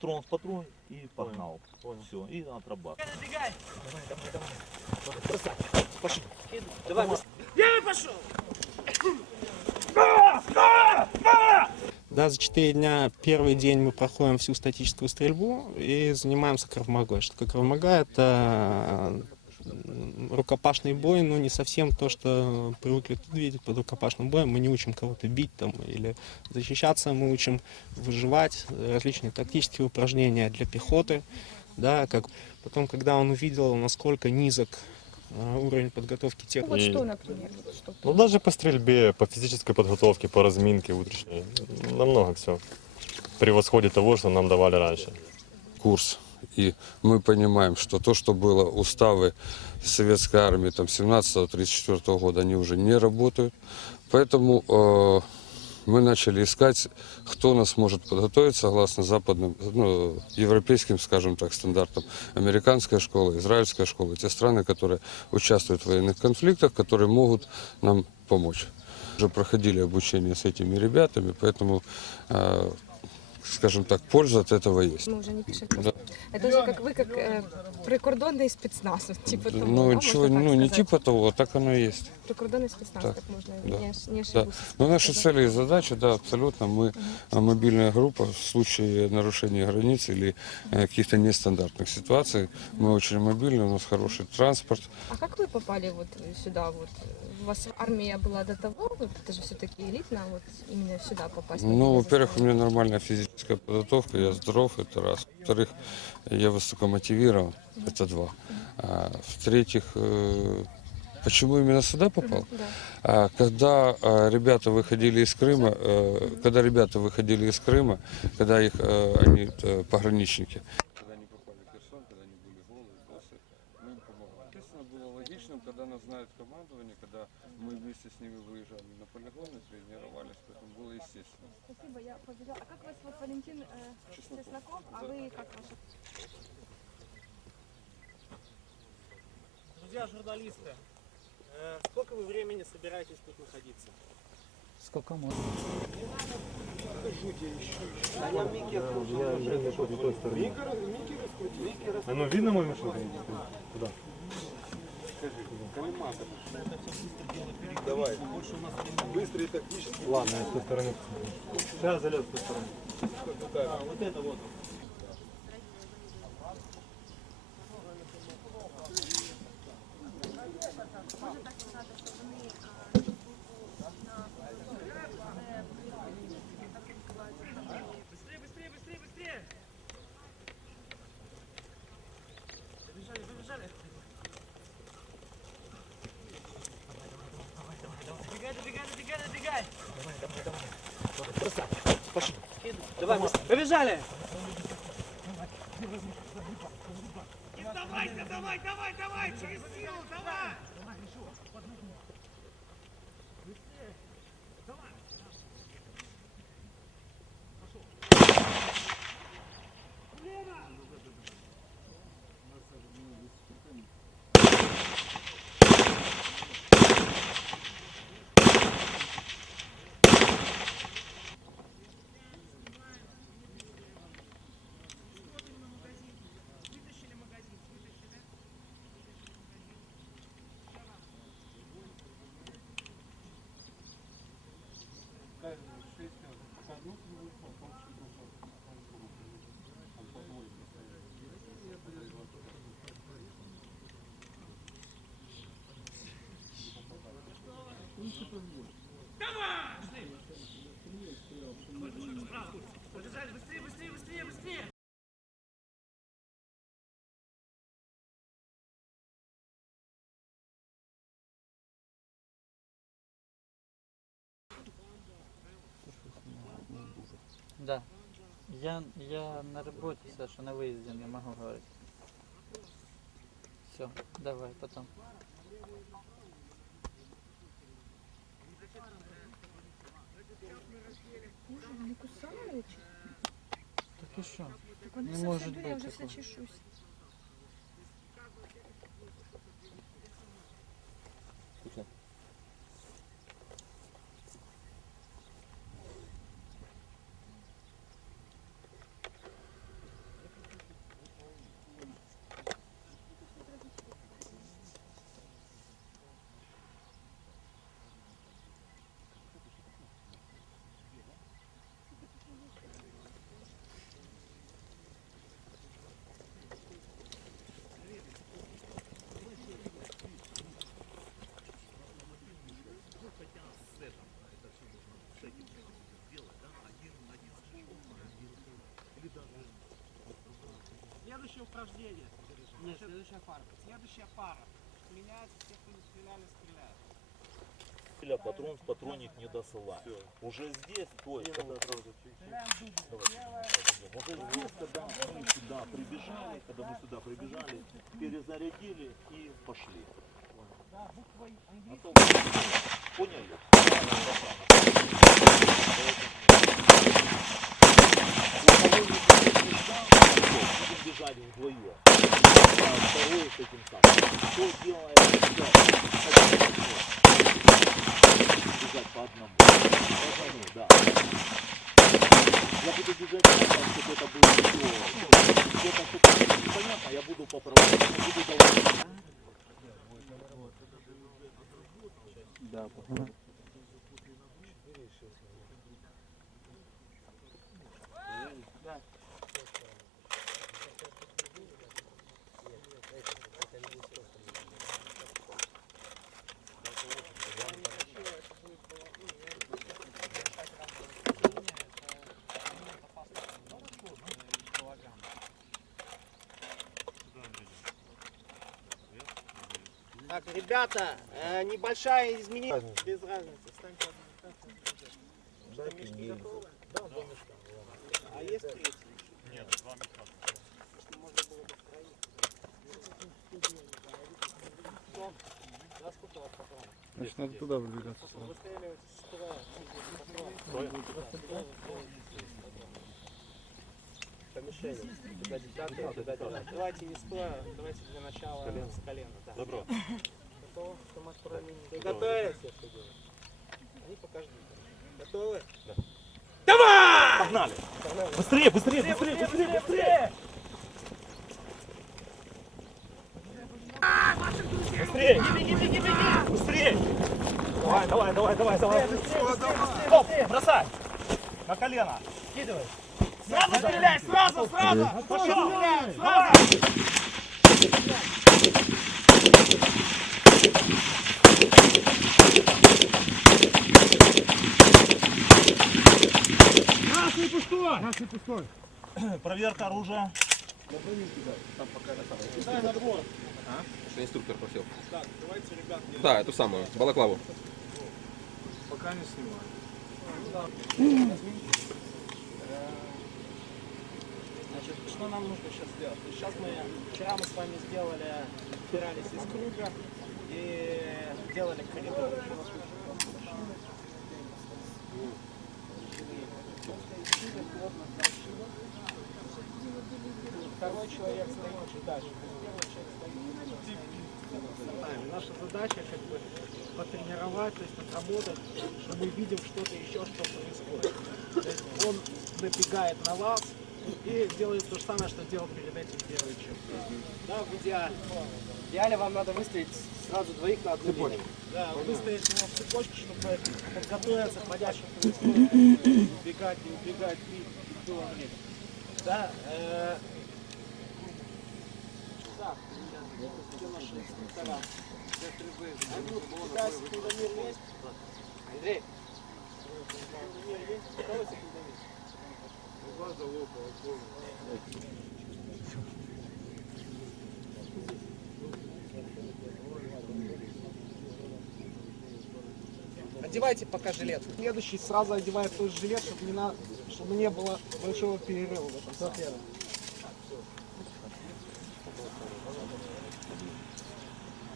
патрон в патрон и погнал. Понял. Все, и отрабатывал. Да, за 4 дня первый день мы проходим всю статическую стрельбу и занимаемся кровмагой. Что такое кровмага? Это рукопашный бой, но не совсем то, что привыкли тут видеть под рукопашным боем. Мы не учим кого-то бить там или защищаться, мы учим выживать, различные тактические упражнения для пехоты. Да, как потом, когда он увидел, насколько низок э, уровень подготовки тех, Вот И- что, например, вот что Ну, даже по стрельбе, по физической подготовке, по разминке утренней. Намного все превосходит того, что нам давали раньше. курс. И мы понимаем, что то, что было уставы советской армии там 17-34 года, они уже не работают. Поэтому э, мы начали искать, кто нас может подготовить согласно западным, ну, европейским, скажем так, стандартам. Американская школа, израильская школа, те страны, которые участвуют в военных конфликтах, которые могут нам помочь. Уже проходили обучение с этими ребятами, поэтому, э, скажем так, польза от этого есть. мы уже не пишем. Да. Это же как вы, как э, прикордонный спецназ, вот, типа того, Ну, да, ничего, так ну, не типа того, а так оно и есть. Прикордонный спецназ, Да. так можно, Да. не, не Да. Но наши цели и задачи, да, абсолютно. Мы а, мобильная группа в случае нарушения границ или э, каких-то нестандартных ситуаций. Мы очень мобильны, у нас хороший транспорт. А как вы попали вот сюда? Вот? У вас армия была до того, вот это же все-таки элитно, вот именно сюда попасть? Ну, во-первых, у меня нормальная физическая подготовка, я здоров, это раз. Во-вторых, я высокомотивирован, это два. А, в-третьих, э, почему именно сюда попал? Да. А, Когда а, ребята выходили из Крыма, э, когда ребята выходили из Крыма, когда их э, они пограничники, когда они попали в Херсон, когда они были голые, боссы, мы им помогали. Естественно, было логичным, когда нас знают командование, когда мы вместе с ними выезжали на полигоны, тренировались, поэтому было естественно. Спасибо, я побежала. А как вас вот Валентин э, Чесноков, а вы как ваша? Друзья журналисты, э, сколько вы времени собираетесь тут находиться? Сколько можно? А ну видно мою машину? Куда? Ладно, я с той стороны. Сейчас залез с той стороны. А, вот это вот. Побежали! Да. Я, я на роботі, Саша, на виїзді не можу говорити. Все, давай, потом. Боже, не кусають? Так і що? Так вони Не все може себе, я бути вже все такого. чешусь. Следующее упражнение. Нет, следующая пара. Следующая пара. Меняется, все, кто не стреляли, стреляют. Патрон в патронник не досылаем. Уже здесь, то есть, когда... Уже здесь, когда мы сюда прибежали, когда мы сюда прибежали, перезарядили и пошли. А Поняли? Будем бежать вдвоем. А второй с этим самым. Кто делает все? бежать по одному. По одному, да. Я буду бежать так, чтобы это было все. Где-то что-то непонятно, я буду поправлять, я буду давать. Так, ребята, э, небольшая изменение. Без разницы. Станьте Что, мешки готовы? Да, два мешка. А есть третий? Нет, два мешка. Можно было бы сколько у вас патронов? Значит, надо туда выдвигаться. Выстреливайте со строя. Помещение. Давайте не стоя, давайте для начала с колена. Да. Добро. Готово? Готовились? Они покажут. Готовы? Погнали! Быстрее, быстрее, быстрее, быстрее, быстрее! Быстрее! Беги, беги, беги! Быстрее! Давай, давай, давай, давай, давай! Стоп, бросай! На колено! Скидывай! Сразу стреляй, сразу, сразу! Пошел! Сразу! Проверка оружия. Что инструктор просил. Так, давайте, ребят, Да, эту самую, балаклаву. пока не снимаю. Значит, что нам нужно сейчас сделать? Сейчас мы, вчера мы с вами сделали, убирались из круга и делали коридор. Второй человек стоит чуть дальше. Первый человек стоит. Наша задача как бы потренировать, то есть отработать, чтобы видел что-то еще, что происходит. То есть он набегает на вас и делает то же самое, что делал перед этим первый человек. Да, в идеале. В идеале вам надо выставить сразу двоих на одну линию. Да, выставить его в цепочку, чтобы подготовиться к ходящему происходит, убегать, не убегать, бить. Да, э... Так, где наши инструктора? А ну, куда секундомер есть? Андрей, Секундомер есть? У кого секундомер? Одевайте пока жилет. Следующий сразу одевает тот же жилет, чтобы не, на... чтобы не было большого перерыва в этом составе.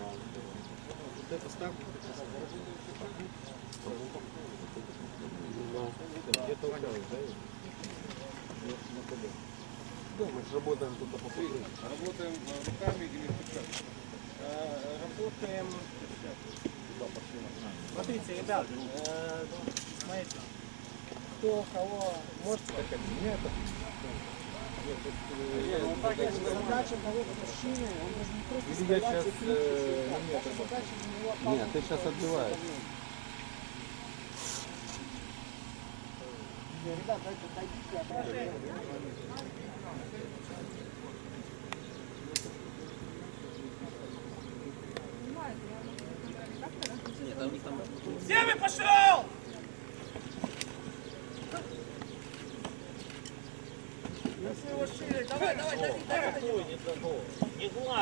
Вот это ставьте. Где-то вот так. Мы же работаем тут по Работаем руками или Работаем Смотрите, ребят, э, смотрите, кто кого может нет, задача кого-то мужчины, он должен не просто стрелять и кричать, Ваша задача на него Нет, ты сейчас отбиваешь. Ребят, дайте, дайте отражение.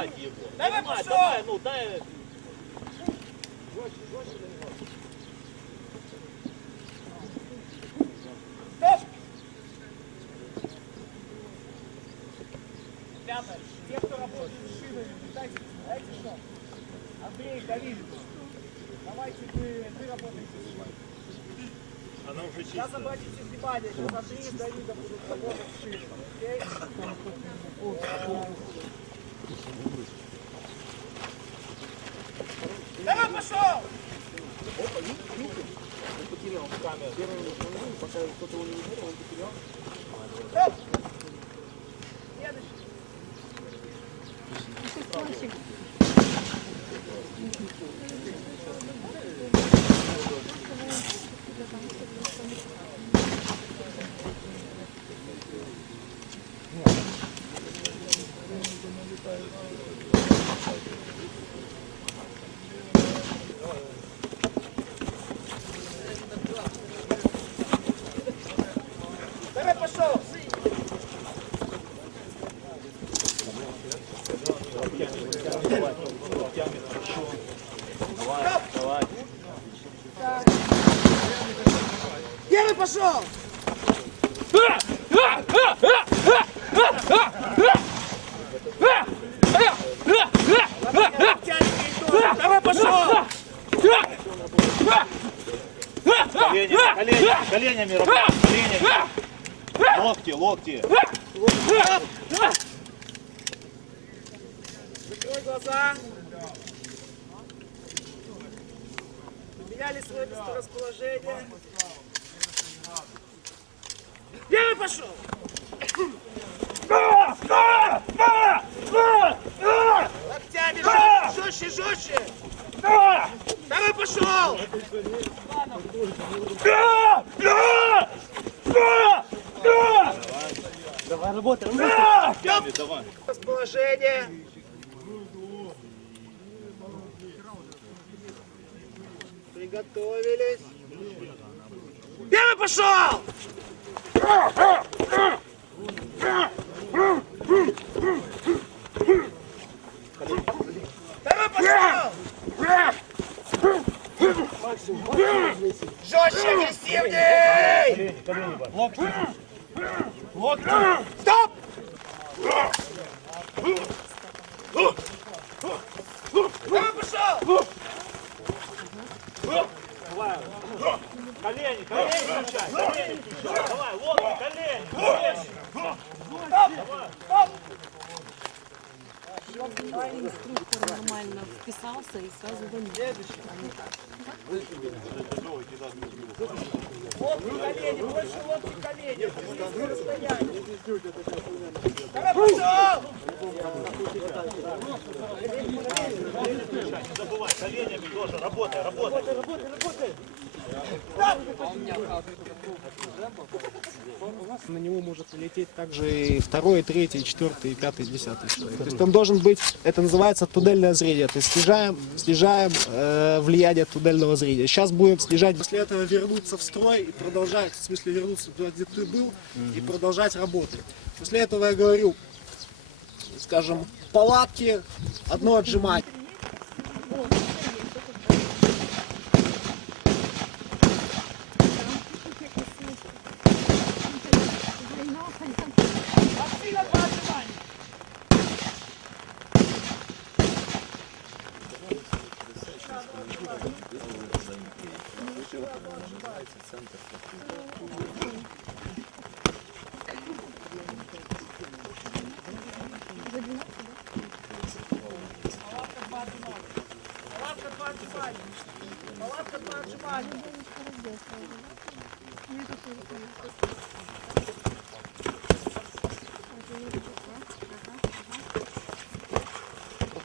Снимать его. Давай, давай, ну дай. Ребята, те, кто работает с шиной, дайте, что? Андрей, Давид, давайте вы, вы работаете. Она уже Сейчас обратите внимание, сейчас Андрей и Давида будут работать с шиной, окей? Давай, пошел! Давай, Пошел! Давай пошел! Коленями, коленями, коленями работай, коленями. Локти, локти. Закрой глаза. Поменяли свое месторасположение. Первый пошел! Локтями жестче, жестче, жестче! Давай пошел! Давай работай, работай! Давай! Расположение! Приготовились! Первый пошел! Давай пошел! Жестче, агрессивней! Локти! Локти! Стоп! Давай пошел! Давай. Колени, колени включай, колени включай. Давай, локти, колени, колени. Стоп! Инструктор нормально вписался и сразу вынес. Локти, колени, больше локти, колени. Близкое расстояние. Давай пошел! Не забывай, коленями тоже, работай, работай. Работай, работай, На него может прилететь также и второй, и третий, четвертый, и пятый, десятый человек. То есть он должен быть, это называется туннельное зрение. То есть снижаем, снижаем э, влияние туннельного зрения. Сейчас будем снижать, после этого вернуться в строй и продолжать, в смысле вернуться туда, где ты был, и продолжать работать. После этого я говорю, скажем, палатки, одно отжимание.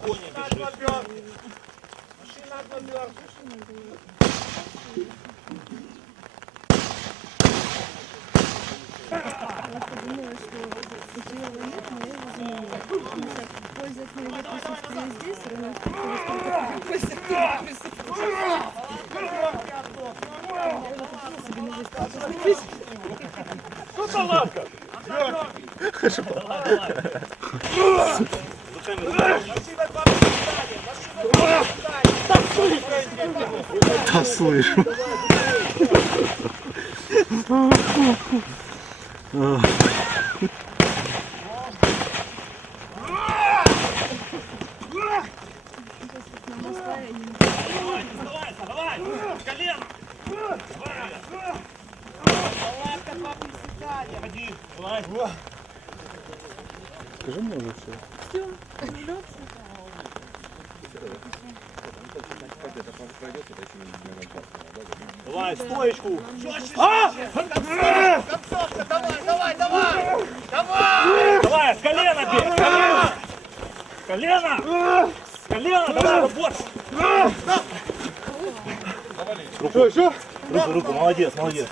Машина одноберка. Машина одноберка. подумала, что потеряла нет, но я его заменила. Потому что пользоваться моей присутствием здесь равно сколько пользоваться Ну, палатка. Да слышу. Oh. Давай, стоечку. А! Давай, с колена бей, с колена. С колена. С колена, давай, работай. Руку, руку, руку, молодец, молодец.